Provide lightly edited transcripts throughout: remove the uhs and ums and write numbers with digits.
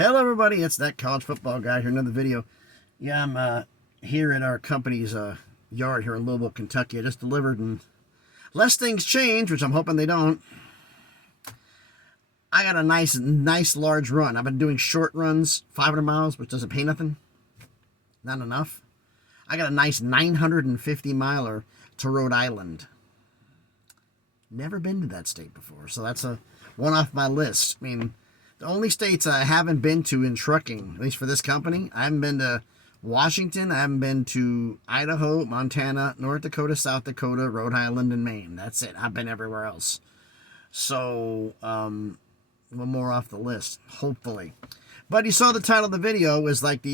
Hello everybody, it's that college football guy here, another video. Yeah, I'm here at our company's yard here in Louisville, Kentucky. I just delivered, and unless things change, which I'm hoping they don't, I got a nice large run. I've been doing short runs, 500 miles, which doesn't pay nothing. Not enough. I got a nice 950 miler to Rhode Island. Never been to that state before, so that's a one off my list. I mean, the only states I haven't been to in trucking, at least for this company, I haven't been to Washington, I haven't been to Idaho, Montana, North Dakota, South Dakota, Rhode Island, and Maine. That's it. I've been everywhere else. So, one more off the list, hopefully. But you saw the title of the video is like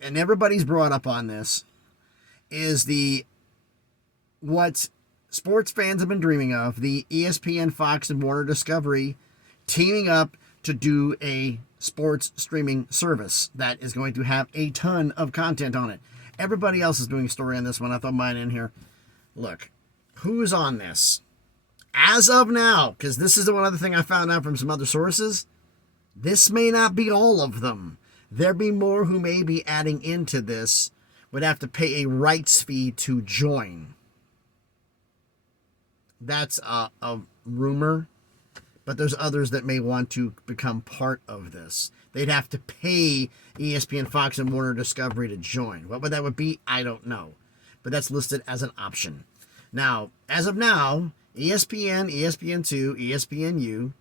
and everybody's brought up on this, is what sports fans have been dreaming of, the ESPN, Fox, and Warner Discovery teaming up to do a sports streaming service that is going to have a ton of content on it. Everybody else is doing a story on this one. I throw mine in here. Look, who's on this? As of now, because this is the one other thing I found out from some other sources, this may not be all of them. There be more who may be adding into this, would have to pay a rights fee to join. That's a rumor. But there's others that may want to become part of this. They'd have to pay ESPN, Fox, and Warner Discovery to join. What would that would be? I don't know. But that's listed as an option. Now, as of now, ESPN, ESPN2, ESPNU,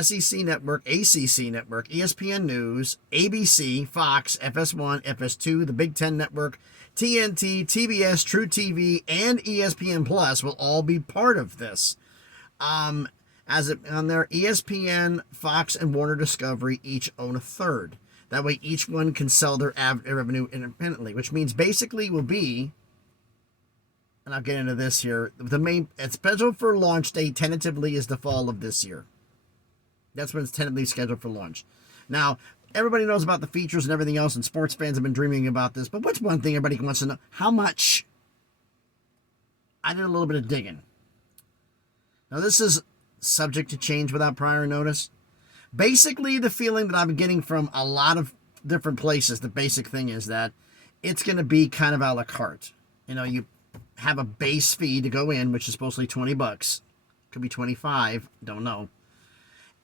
SEC Network, ACC Network, ESPN News, ABC, Fox, FS1, FS2, the Big Ten Network, TNT, TBS, True TV, and ESPN Plus will all be part of this. On their ESPN, Fox, and Warner Discovery each own a third. That way each one can sell their revenue independently, which means basically will be, and I'll get into this here, it's scheduled for launch date tentatively is the fall of this year. That's when it's tentatively scheduled for launch. Now, everybody knows about the features and everything else, and sports fans have been dreaming about this, but what's one thing everybody wants to know? How much? I did a little bit of digging. Now, this is subject to change without prior notice. Basically, the feeling that I'm getting from a lot of different places, the basic thing is that it's going to be kind of a la carte. You know, you have a base fee to go in, which is supposedly $20. Could be 25, don't know.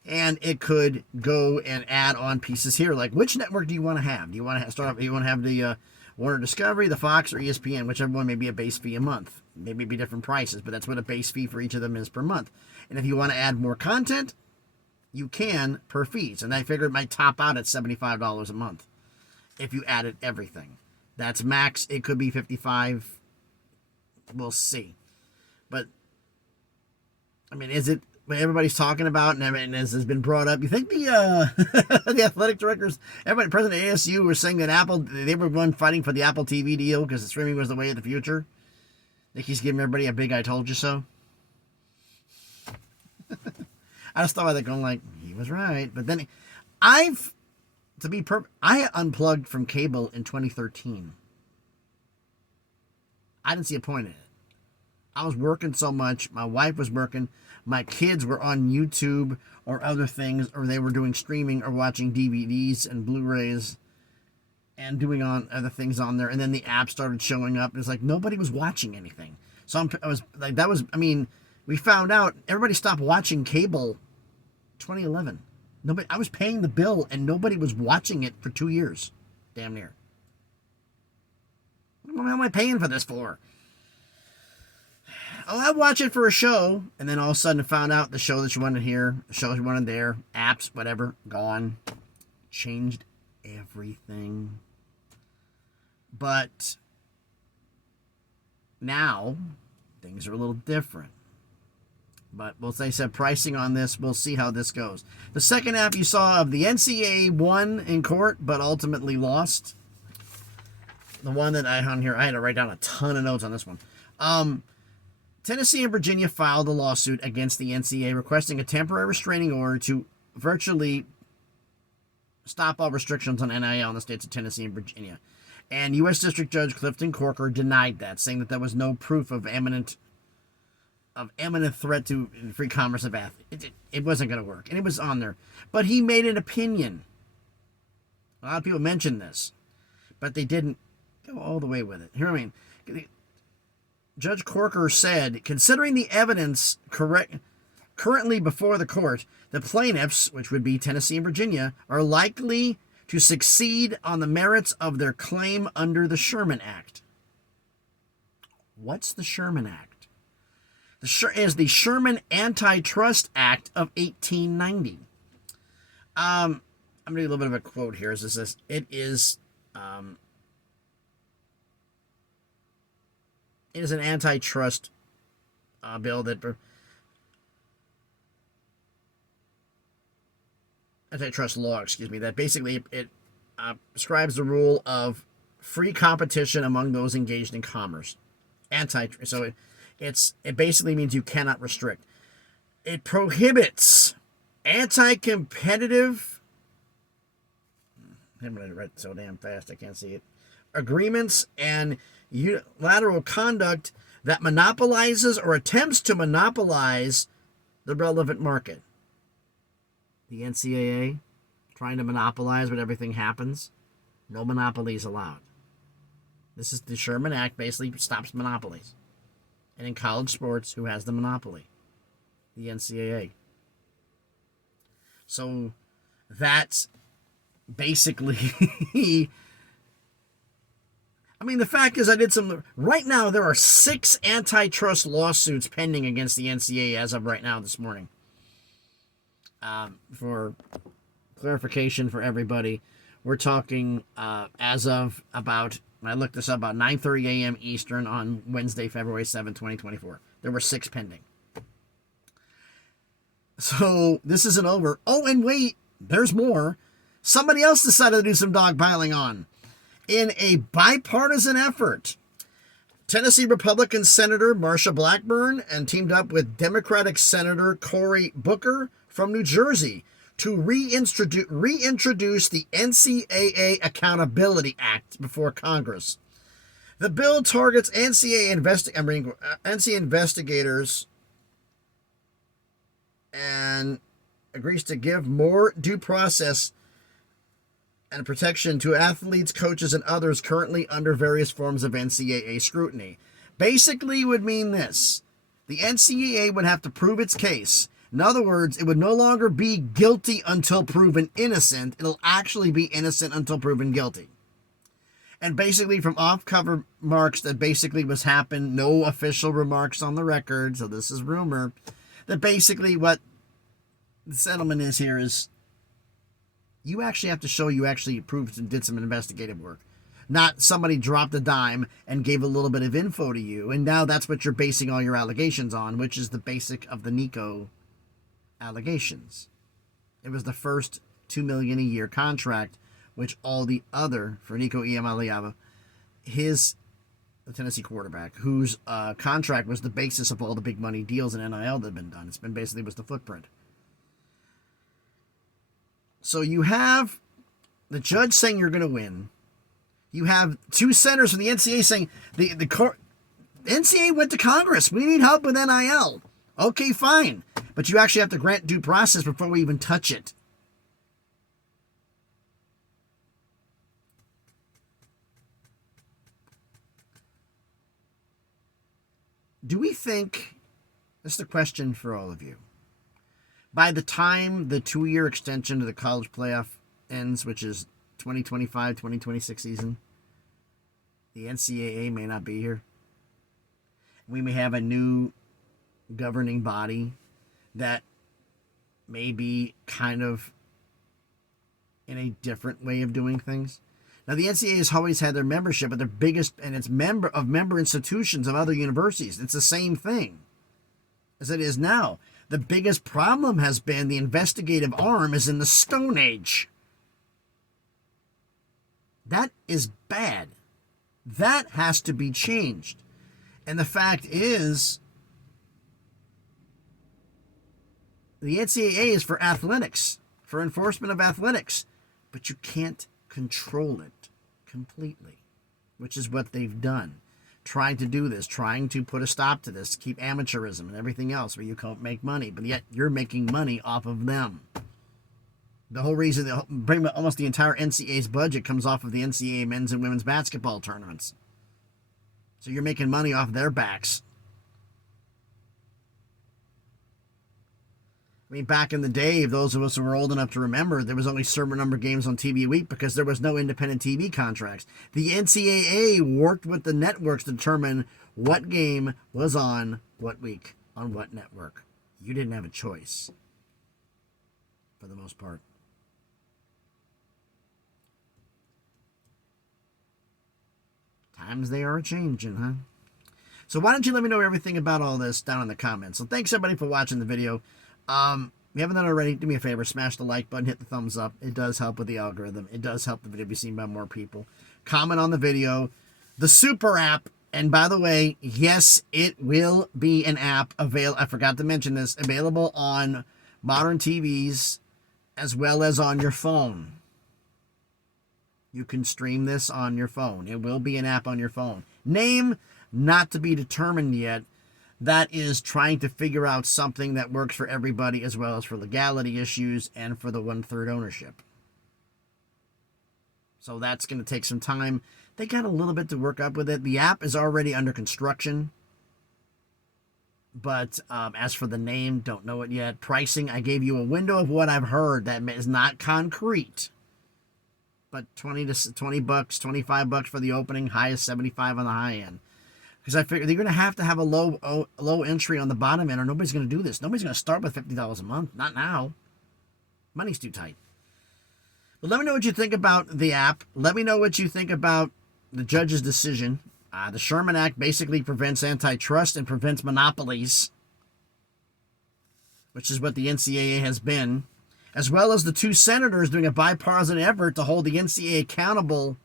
And it could go and add on pieces here. Like, which network do you want to have? Do you want to have the Warner Discovery, the Fox, or ESPN? Whichever one may be a base fee a month. Maybe be different prices, but that's what a base fee for each of them is per month. And if you want to add more content, you can per fees. And I figured it might top out at $75 a month if you added everything. That's max. It could be $55. We'll see. But, I mean, is it what everybody's talking about and as has been brought up? You think the the athletic directors, everybody, President of ASU, were saying that they were one fighting for the Apple TV deal because the streaming was the way of the future? I think he's giving everybody a big "I told you so." I just thought about that going like, he was right. But then I unplugged from cable in 2013. I didn't see a point in it. I was working so much. My wife was working. My kids were on YouTube or other things, or they were doing streaming or watching DVDs and Blu-rays and doing on other things on there. And then the app started showing up. It was like nobody was watching anything. So we found out everybody stopped watching cable 2011. I was paying the bill and nobody was watching it for 2 years. Damn near. What am I paying for this for? Oh, I watch it for a show, and then all of a sudden I found out the show that you wanted here, the shows you wanted there, apps, whatever, gone. Changed everything. But now things are a little different. But as I said, pricing on this, we'll see how this goes. The second app you saw of the NCAA won in court, but ultimately lost. The one that I had here, I had to write down a ton of notes on this one. Tennessee and Virginia filed a lawsuit against the NCAA requesting a temporary restraining order to virtually stop all restrictions on NIL in the states of Tennessee and Virginia. And U.S. District Judge Clifton Corker denied that, saying that there was no proof of imminent threat to free commerce of athletes. It wasn't going to work, and it was on there. But he made an opinion. A lot of people mention this, but they didn't go all the way with it. Here, I mean, Judge Corker said, considering the evidence currently before the court, the plaintiffs, which would be Tennessee and Virginia, are likely to succeed on the merits of their claim under the Sherman Act. What's the Sherman Act? Is the Sherman Antitrust Act of 1890. I'm going to do a little bit of a quote here. It says, it is an antitrust bill that antitrust law, that basically it prescribes the rule of free competition among those engaged in commerce. So it basically means you cannot restrict. It prohibits anti-competitive. I'm going to read it so damn fast I can't see it. Agreements and unilateral conduct that monopolizes or attempts to monopolize the relevant market. The NCAA trying to monopolize when everything happens. No monopolies allowed. This is the Sherman Act, basically stops monopolies. And in college sports, who has the monopoly? The NCAA. So that's basically I mean, the fact is right now there are 6 antitrust lawsuits pending against the NCAA as of right now this morning. For clarification for everybody, we're talking as of about, I looked this up, about 9:30 a.m. Eastern on Wednesday, February 7, 2024. There were 6 pending. So this isn't over. Oh, and wait, there's more. Somebody else decided to do some dogpiling on. In a bipartisan effort, Tennessee Republican Senator Marsha Blackburn and teamed up with Democratic Senator Cory Booker from New Jersey to reintroduce the NCAA Accountability Act before Congress. The bill targets NCAA investigators and agrees to give more due process and protection to athletes, coaches, and others currently under various forms of NCAA scrutiny. Basically would mean this. The NCAA would have to prove its case. In other words, it would no longer be guilty until proven innocent. It'll actually be innocent until proven guilty. And basically from off-cover marks that basically was happened, no official remarks on the record, so this is rumor, that basically what the settlement is here is you actually have to show you actually proved and did some investigative work. Not somebody dropped a dime and gave a little bit of info to you, and now that's what you're basing all your allegations on, which is the basic of the NICO allegations. It was the first $2 million a year contract, which all the other, for Nico Iamaleava, the Tennessee quarterback, whose contract was the basis of all the big money deals in NIL that have been done. It's been basically was the footprint. So you have the judge saying you're going to win. You have 2 senators from the NCAA saying the NCAA went to Congress. We need help with NIL. Okay, fine. But you actually have to grant due process before we even touch it. Do we think, this is the question for all of you, by the time the 2-year extension to the college playoff ends, which is 2025-2026 season, the NCAA may not be here. We may have a new governing body that may be kind of in a different way of doing things. Now, the NCAA has always had their membership, but their biggest, and it's member institutions of other universities. It's the same thing as it is now. The biggest problem has been the investigative arm is in the Stone Age. That is bad. That has to be changed. And the fact is, the NCAA is for athletics, for enforcement of athletics, but you can't control it completely, which is what they've done. Trying to do this, trying to put a stop to this, keep amateurism and everything else where you can't make money, but yet you're making money off of them. The whole reason, pretty much almost the entire NCAA's budget comes off of the NCAA men's and women's basketball tournaments. So you're making money off their backs. I mean, back in the day, those of us who were old enough to remember, there was only a certain number of games on TV a week because there was no independent TV contracts. The NCAA worked with the networks to determine what game was on what week, on what network. You didn't have a choice, for the most part. Times they are a-changing, huh? So why don't you let me know everything about all this down in the comments. So thanks, everybody, for watching the video. If you haven't done it already, do me a favor. Smash the like button. Hit the thumbs up. It does help with the algorithm. It does help the video be seen by more people. Comment on the video. The Super app. And by the way, yes, it will be an app available. I forgot to mention this. Available on modern TVs as well as on your phone. You can stream this on your phone. It will be an app on your phone. Name not to be determined yet. That is trying to figure out something that works for everybody as well as for legality issues and for the 1/3 ownership. So that's going to take some time. They got a little bit to work up with it. The app is already under construction. But as for the name, don't know it yet. Pricing, I gave you a window of what I've heard. That is not concrete. But $20 to $20, $25 for the opening, high as $75 on the high end. Because I figure they're going to have a low entry on the bottom end, or nobody's going to do this. Nobody's going to start with $50 a month. Not now. Money's too tight. But let me know what you think about the app. Let me know what you think about the judge's decision. The Sherman Act basically prevents antitrust and prevents monopolies, which is what the NCAA has been, as well as the two senators doing a bipartisan effort to hold the NCAA accountable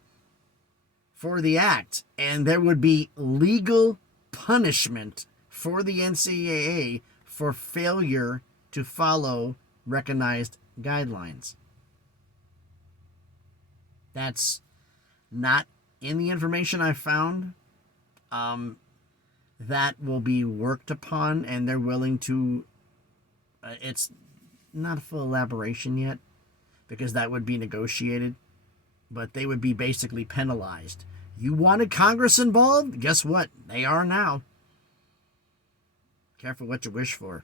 for the act. And there would be legal punishment for the NCAA for failure to follow recognized guidelines. That's not in the information I found. That will be worked upon, and they're willing to, it's not a full elaboration yet, because that would be negotiated, but they would be basically penalized. You wanted Congress involved? Guess what? They are now. Careful what you wish for.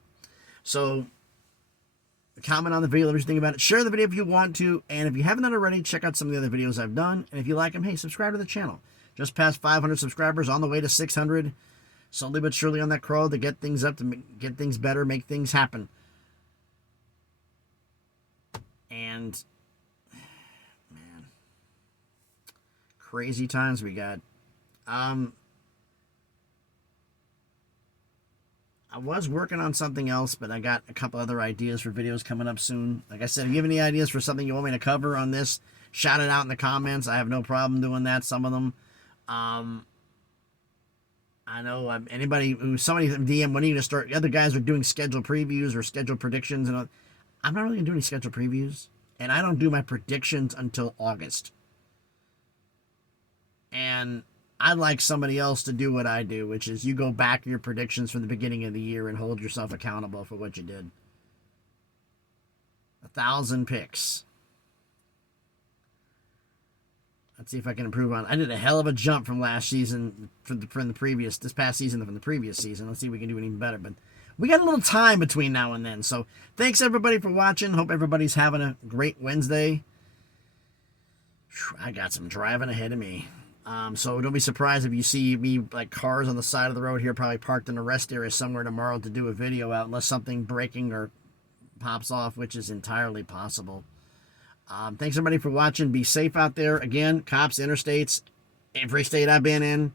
So, comment on the video, let me think about it. Share the video if you want to, and if you haven't done it already, check out some of the other videos I've done, and if you like them, hey, subscribe to the channel. Just past 500 subscribers, on the way to 600. Slowly but surely on that crawl to get things up, to get things better, make things happen. And, man, crazy times we got. I was working on something else, but I got a couple other ideas for videos coming up soon. Like I said, if you have any ideas for something you want me to cover on this, shout it out in the comments. I have no problem doing that, some of them. I know somebody DM, when are you going to start? The other guys are doing schedule previews or schedule predictions. And I'm not really going to do any schedule previews. And I don't do my predictions until August. And I'd like somebody else to do what I do, which is you go back your predictions from the beginning of the year and hold yourself accountable for what you did. 1,000 picks. Let's see if I can improve on it. I did a hell of a jump from last season, from the previous, this past season from the previous season. Let's see if we can do it even better. But we got a little time between now and then. So thanks everybody for watching. Hope everybody's having a great Wednesday. I got some driving ahead of me. So don't be surprised if you see me like cars on the side of the road here, probably parked in a rest area somewhere tomorrow to do a video out, unless something breaking or pops off, which is entirely possible. Thanks everybody for watching. Be safe out there. Again, cops, interstates, every state I've been in,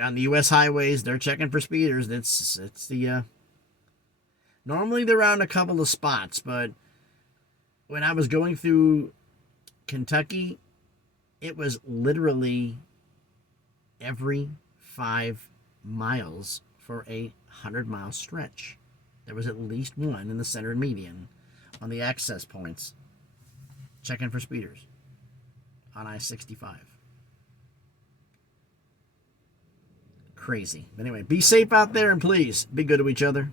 on the U.S. highways, they're checking for speeders. It's the normally they're around a couple of spots, but when I was going through Kentucky, it was literally every 5 miles for a 100-mile stretch. There was at least one in the center and median on the access points. Checking for speeders on I-65. Crazy. But anyway, be safe out there and please be good to each other.